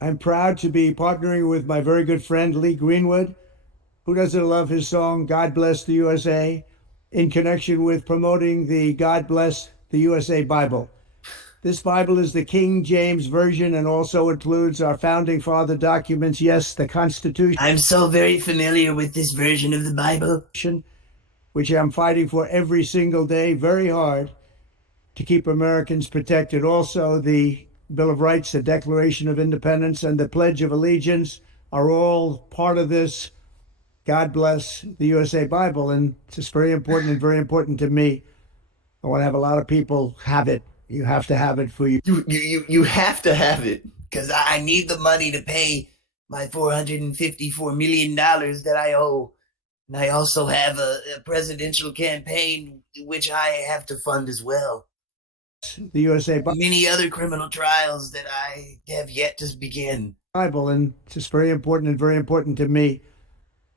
I'm proud to be partnering with my very good friend Lee Greenwood, who doesn't love his song God Bless the USA, in connection with promoting the God Bless the USA Bible. This Bible is the King James Version and also includes our founding father documents, yes, the Constitution, I'm so very familiar with this version of the Bible. which I'm fighting for every single day, very hard, to keep Americans protected. Also, the Bill of Rights, the Declaration of Independence, and the Pledge of Allegiance are all part of this God Bless the USA Bible. And it's just very important and very important to me. I want to have a lot of people have it. You have to have it for you. You have to have it because I need the money to pay my $454 million that I owe. And I also have a presidential campaign, which I have to fund as well. The USA Many other criminal trials that I have yet to begin. Bible, and it's just very important and very important to me.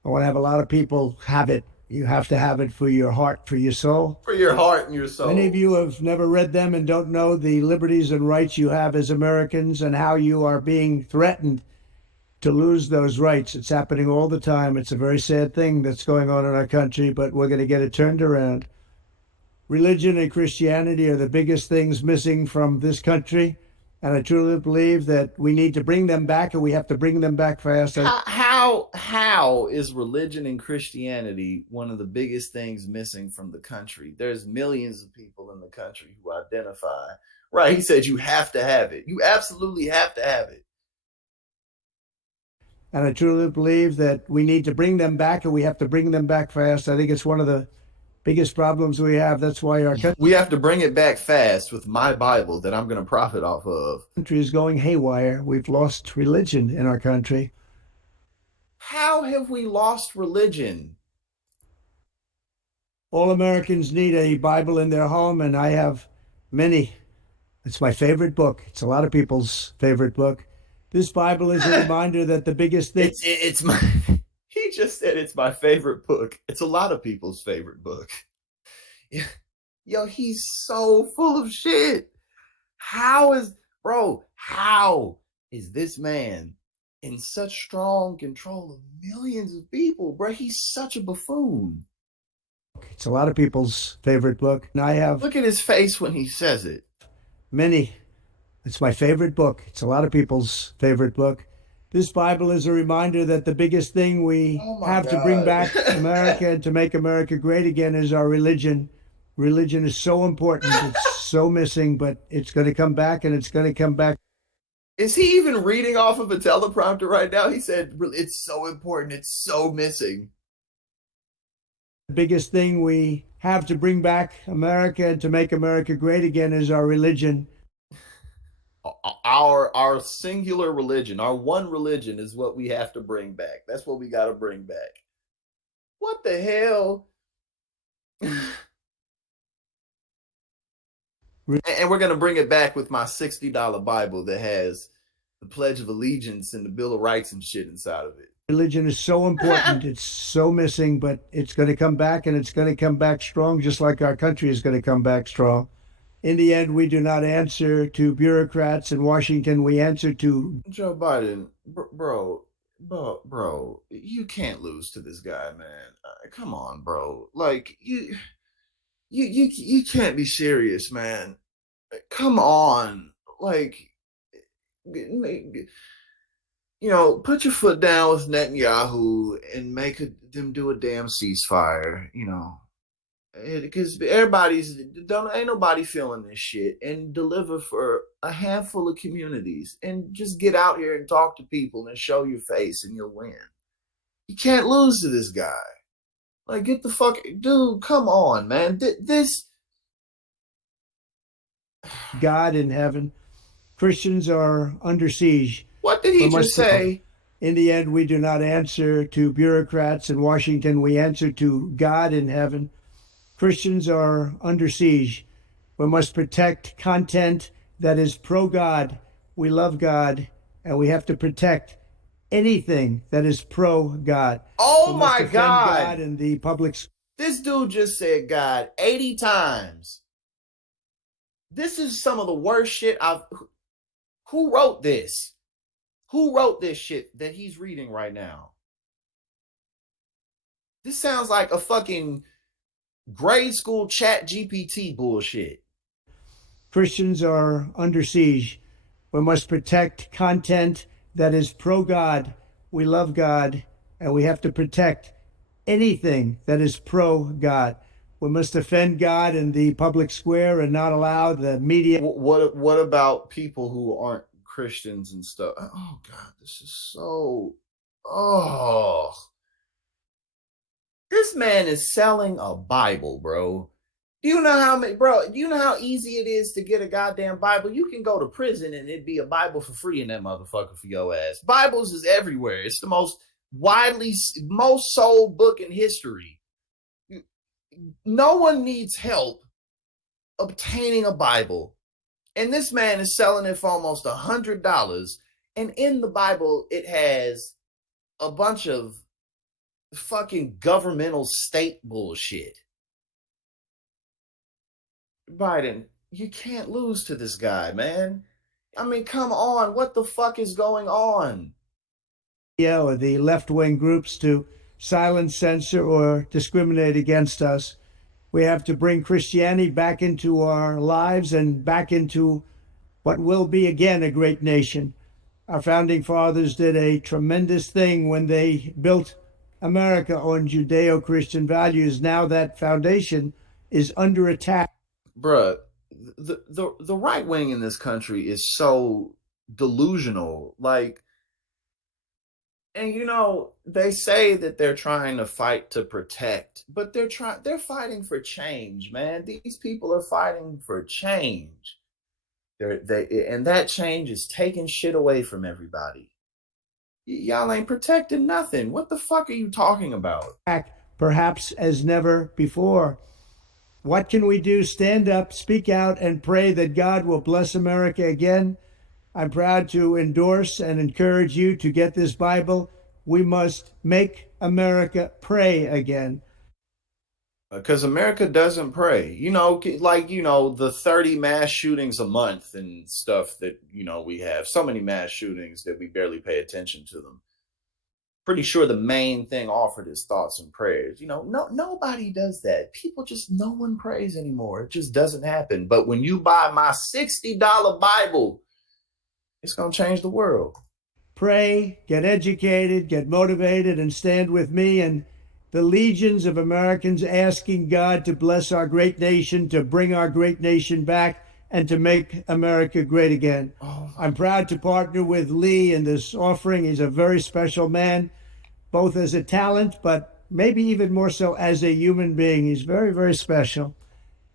I want to have a lot of people have it. You have to have it for your heart, for your soul. For your heart and your soul. Many of you have never read them and don't know the liberties and rights you have as Americans and how you are being threatened to lose those rights. It's happening all the time. It's a very sad thing that's going on in our country, but we're going to get it turned around. Religion and Christianity are the biggest things missing from this country. And I truly believe that we need to bring them back, and we have to bring them back fast. How is religion and Christianity one of the biggest things missing from the country? There's millions of people in the country who identify. Right, he said you have to have it. You absolutely have to have it. And I truly believe that we need to bring them back, and we have to bring them back fast. I think it's one of the biggest problems we have. That's why our We have to bring it back fast with my Bible that I'm going to profit off of. country is going haywire. We've lost religion in our country. How have we lost religion? All Americans need a Bible in their home, and I have many. It's my favorite book. It's a lot of people's favorite book. This Bible is a reminder that the biggest thing... It's my... He just said it's my favorite book. It's a lot of people's favorite book. Yo, he's so full of shit. How is this man in such strong control of millions of people? Bro, he's such a buffoon. It's a lot of people's favorite book. And I have... Look at his face when he says it. Many. It's my favorite book. It's a lot of people's favorite book. This Bible is a reminder that the biggest thing we have to bring back America and to make America great again is our religion. Religion is so important. It's so missing, but it's going to come back, and it's going to come back. Is he even reading off of a teleprompter right now? He said, it's so important. It's so missing. The biggest thing we have to bring back America and to make America great again is our religion. Our singular religion, our one religion is what we have to bring back. That's what we got to bring back. What the hell? And we're going to bring it back with my $60 Bible that has the Pledge of Allegiance and the Bill of Rights and shit inside of it. Religion is so important. It's so missing, but it's going to come back, and it's going to come back strong, just like our country is going to come back strong. In the end, we do not answer to bureaucrats in Washington. We answer to Joe Biden. Bro, you can't lose to this guy, man. Come on, bro. Like you can't be serious, man. Come on. Like, put your foot down with Netanyahu and make them do a damn ceasefire, because ain't nobody feeling this shit, and deliver for a handful of communities and just get out here and talk to people and show your face and you'll win. You can't lose to this guy. Like, get the fuck, dude, come on, man. This God in heaven. Christians are under siege. What did he just say? In the end, we do not answer to bureaucrats in Washington. We answer to God in heaven. Christians are under siege. We must protect content that is pro-God. We love God, and we have to protect anything that is pro-God. Oh my God. God in the public. This dude just said God 80 times. This is some of the worst shit Who wrote this? Who wrote this shit that he's reading right now? This sounds like a fucking grade school chat GPT bullshit. Christians are under siege. We must protect content that is pro God. We love God, and we have to protect anything that is pro God. We must defend God in the public square and not allow the media. What about people who aren't Christians and stuff? Oh God, this is so. Oh, this man is selling a Bible, bro. Do you know how many, bro? Do you know how easy it is to get a goddamn Bible? You can go to prison and it'd be a Bible for free in that motherfucker for your ass. Bibles is everywhere. It's the most sold book in history. No one needs help obtaining a Bible, and this man is selling it for almost $100. And in the Bible, it has a bunch of fucking governmental state bullshit. Biden, you can't lose to this guy, man. I mean, come on. What the fuck is going on? Or the left-wing groups to silence, censor, or discriminate against us. We have to bring Christianity back into our lives and back into what will be again a great nation. Our founding fathers did a tremendous thing when they built America on Judeo-Christian values. Now that foundation is under attack. Bruh, the right wing in this country is so delusional. Like, and you know, they say that they're trying to fight to protect, but they're fighting for change, man. These people are fighting for change. And that change is taking shit away from everybody. Y'all ain't protecting nothing. What the fuck are you talking about? Perhaps as never before. What can we do? Stand up, speak out, and pray that God will bless America again. I'm proud to endorse and encourage you to get this Bible. We must make America pray again. Because America doesn't pray. You know, like, you know, the 30 mass shootings a month and stuff that, you know, we have. So many mass shootings that we barely pay attention to them. Pretty sure the main thing offered is thoughts and prayers. You know, nobody does that. No one prays anymore. It just doesn't happen. But when you buy my $60 Bible, it's going to change the world. Pray, get educated, get motivated, and stand with me and the legions of Americans asking God to bless our great nation, to bring our great nation back, and to make America great again. I'm proud to partner with Lee in this offering. He's a very special man, both as a talent, but maybe even more so as a human being. He's very, very special.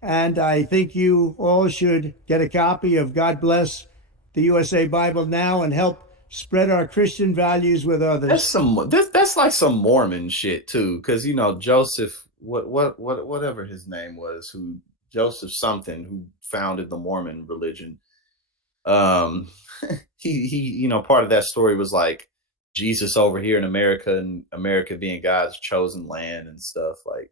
And I think you all should get a copy of God Bless the USA Bible now and help spread our Christian values with others. That's like some Mormon shit too, because you know Joseph, whatever his name was, Joseph something, who founded the Mormon religion. He you know, part of that story was like Jesus over here in America, and America being God's chosen land and stuff. Like,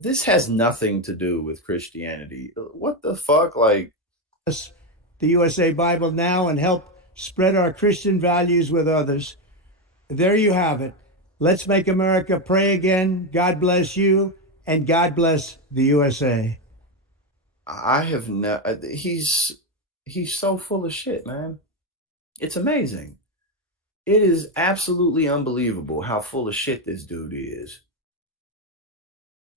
this has nothing to do with Christianity. What the fuck? Like, the USA Bible now and help spread our Christian values with others. There you have it. Let's make America pray again. God bless you, and God bless the USA. I have no. He's so full of shit, man. It's amazing. It is absolutely unbelievable how full of shit this dude is.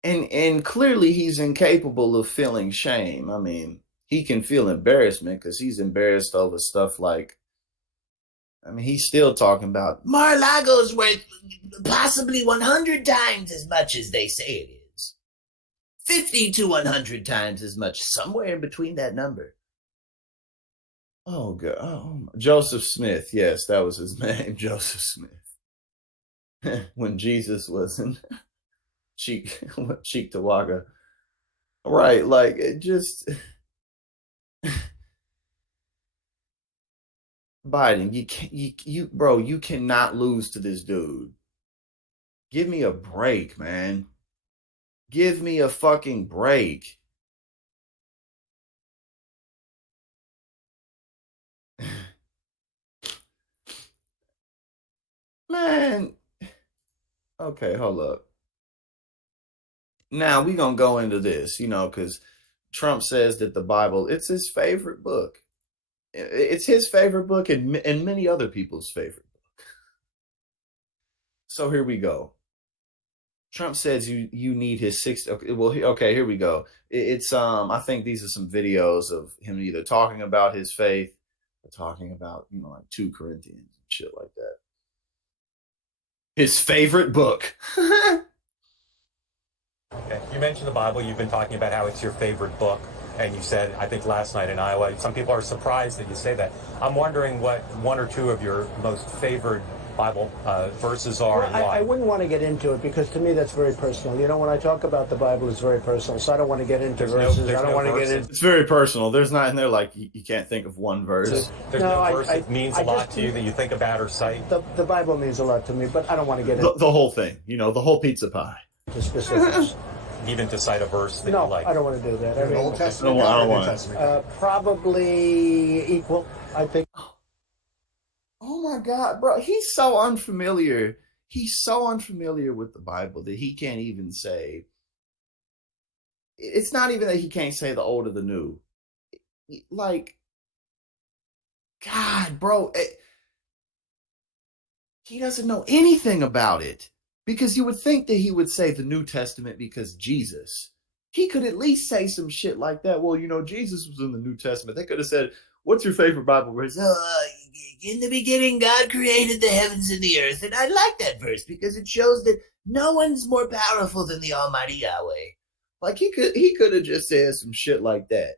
And clearly he's incapable of feeling shame. I mean, he can feel embarrassment because he's embarrassed over stuff like, I mean, he's still talking about Mar-a-Lago's worth possibly 100 times as much as they say it is. 50 to 100 times as much, somewhere in between that number. Oh God, Joseph Smith. Yes, that was his name, Joseph Smith. When Jesus was in Cheektowaga, right? Like, it just Biden. You cannot lose to this dude. Give me a break, man. Give me a fucking break. Man, okay, hold up. Now we gonna go into this, because Trump says that the Bible, it's his favorite book. It's his favorite book and many other people's favorite book. So here we go. Trump says you need his six. Okay, well, okay, here we go. It's I think these are some videos of him either talking about his faith or talking about like 2 Corinthians and shit like that. His favorite book. Okay. You mentioned the Bible. You've been talking about how it's your favorite book. And you said, I think last night in Iowa, some people are surprised that you say that. I'm wondering what one or two of your most favorite Bible verses are and why. I wouldn't want to get into it because to me that's very personal. When I talk about the Bible, it's very personal. So I don't want to get into verses. I don't want to get into. It's very personal. There's not in there like you can't think of one verse. There's no verse that means a lot to you that you think about or cite. The Bible means a lot to me, but I don't want to get into the whole thing. The whole pizza pie. The specifics. Even to cite a verse that you like. I don't want to do that. Old Testament. I don't want probably equal. I think. Oh my God, bro. He's so unfamiliar. He's so unfamiliar with the Bible that he can't even say. It's not even that he can't say the old or the new. Like, God, bro. He doesn't know anything about it. Because you would think that he would say the New Testament because Jesus. He could at least say some shit like that. Well, Jesus was in the New Testament. They could have said, what's your favorite Bible verse? In the beginning, God created the heavens and the earth. And I like that verse because it shows that no one's more powerful than the Almighty Yahweh. Like, he could have just said some shit like that.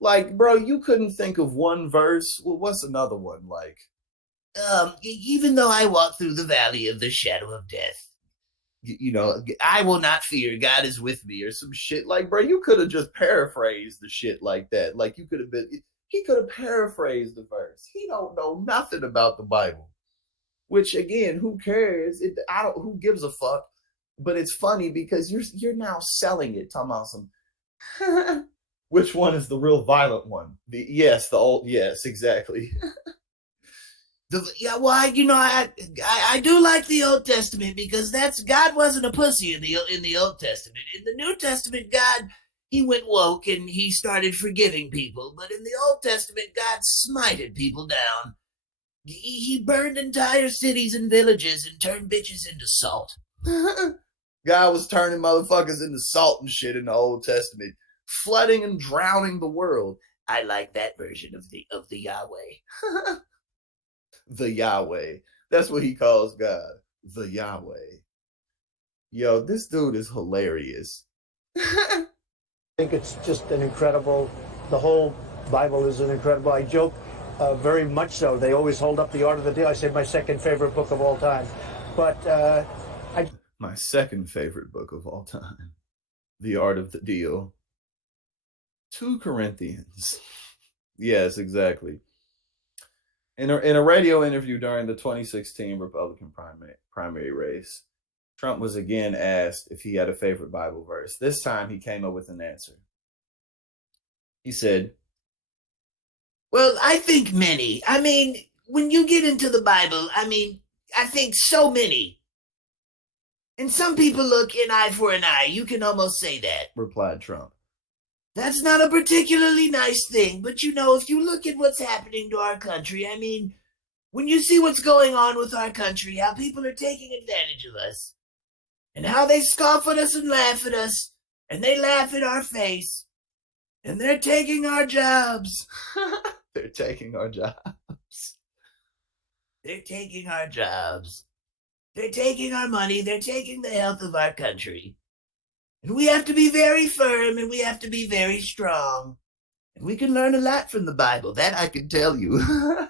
Like, bro, you couldn't think of one verse. Well, what's another one like? Even though I walk through the valley of the shadow of death, I will not fear. God is with me, or some shit. Like, bro, you could have just paraphrased the shit like that. Like, he could have paraphrased the verse. He don't know nothing about the Bible. Which again, who cares? Who gives a fuck? But it's funny because you're now selling it, talking about some. Which one is the real violent one? Yes, exactly. I do like the Old Testament because God wasn't a pussy in the Old Testament. In the New Testament, God, he went woke and he started forgiving people. But in the Old Testament, God smited people down. He burned entire cities and villages and turned bitches into salt. God was turning motherfuckers into salt and shit in the Old Testament, flooding and drowning the world. I like that version of the Yahweh. The Yahweh. That's what he calls God. The Yahweh. Yo, this dude is hilarious. I think it's just the whole Bible is an incredible. I joke very much so. They always hold up The Art of the Deal. I say my second favorite book of all time. But my second favorite book of all time. The Art of the Deal. 2 Corinthians. Yes, exactly. In a radio interview during the 2016 Republican primary race, Trump was again asked if he had a favorite Bible verse. This time he came up with an answer. He said, well, I think many. I mean, when you get into the Bible, I think so many. And some people look an eye for an eye. You can almost say that, replied Trump. That's not a particularly nice thing, but if you look at what's happening to our country, when you see what's going on with our country, how people are taking advantage of us, and how they scoff at us and laugh at us, and they laugh in our face, and they're taking our jobs. They're taking our jobs. They're taking our jobs. They're taking our money. They're taking the health of our country. And we have to be very firm, and we have to be very strong. And we can learn a lot from the Bible. That I can tell you. Oh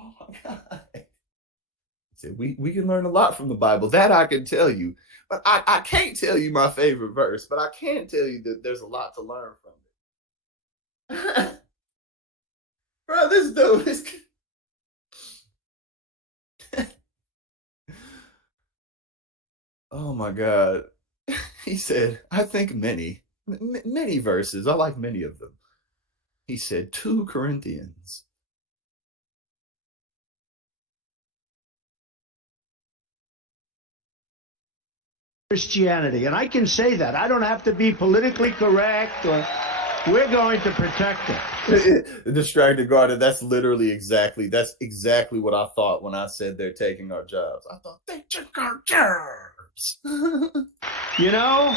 my God. He said, we can learn a lot from the Bible. That I can tell you. But I can't tell you my favorite verse, but I can tell you that there's a lot to learn from it. Bro, this dude is... Oh my God. He said, I think many verses. I like many of them. He said 2 Corinthians. Christianity. And I can say that. I don't have to be politically correct, or we're going to protect it. The distracted guard, that's exactly what I thought when I said they're taking our jobs. I thought they took our jobs. You know?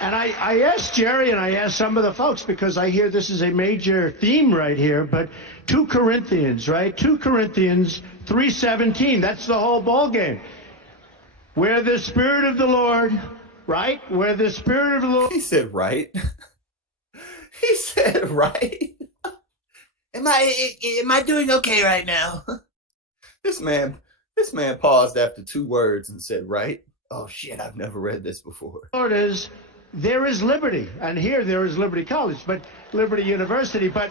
And I asked Jerry and I asked some of the folks, because I hear this is a major theme right here, but 2 Corinthians, right? 2 Corinthians 3:17, that's the whole ball game. Where the Spirit of the Lord, right? Where the Spirit of the Lord. He said, right? He said, right? Am I doing okay right now? This man paused after 2 words and said, right? Oh shit, I've never read this before. Lord is, there is liberty. And here there is Liberty College, but Liberty University, but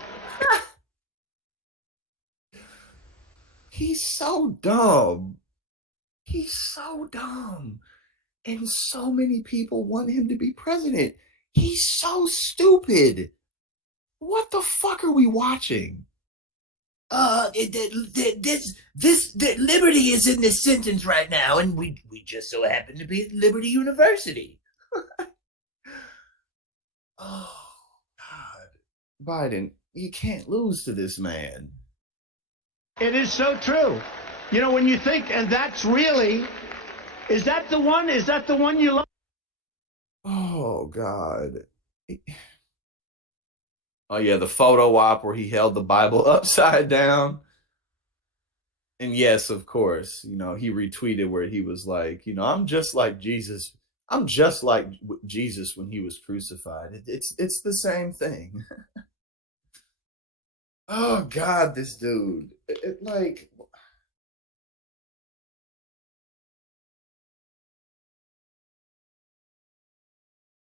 He's so dumb. He's so dumb. And so many people want him to be president. He's so stupid. What the fuck are we watching? This liberty is in this sentence right now, and we just so happen to be at Liberty University. Oh, God. Biden, you can't lose to this man. it is so true. You know, when you think, and that's really, is that the one? Is that the one you love? Oh, God. Oh, yeah, the photo op where he held the Bible upside down. And yes, of course, you know, he retweeted where he was like, you know, I'm just like Jesus. I'm just like Jesus when he was crucified. It's the same thing. Oh, God, this dude. Like,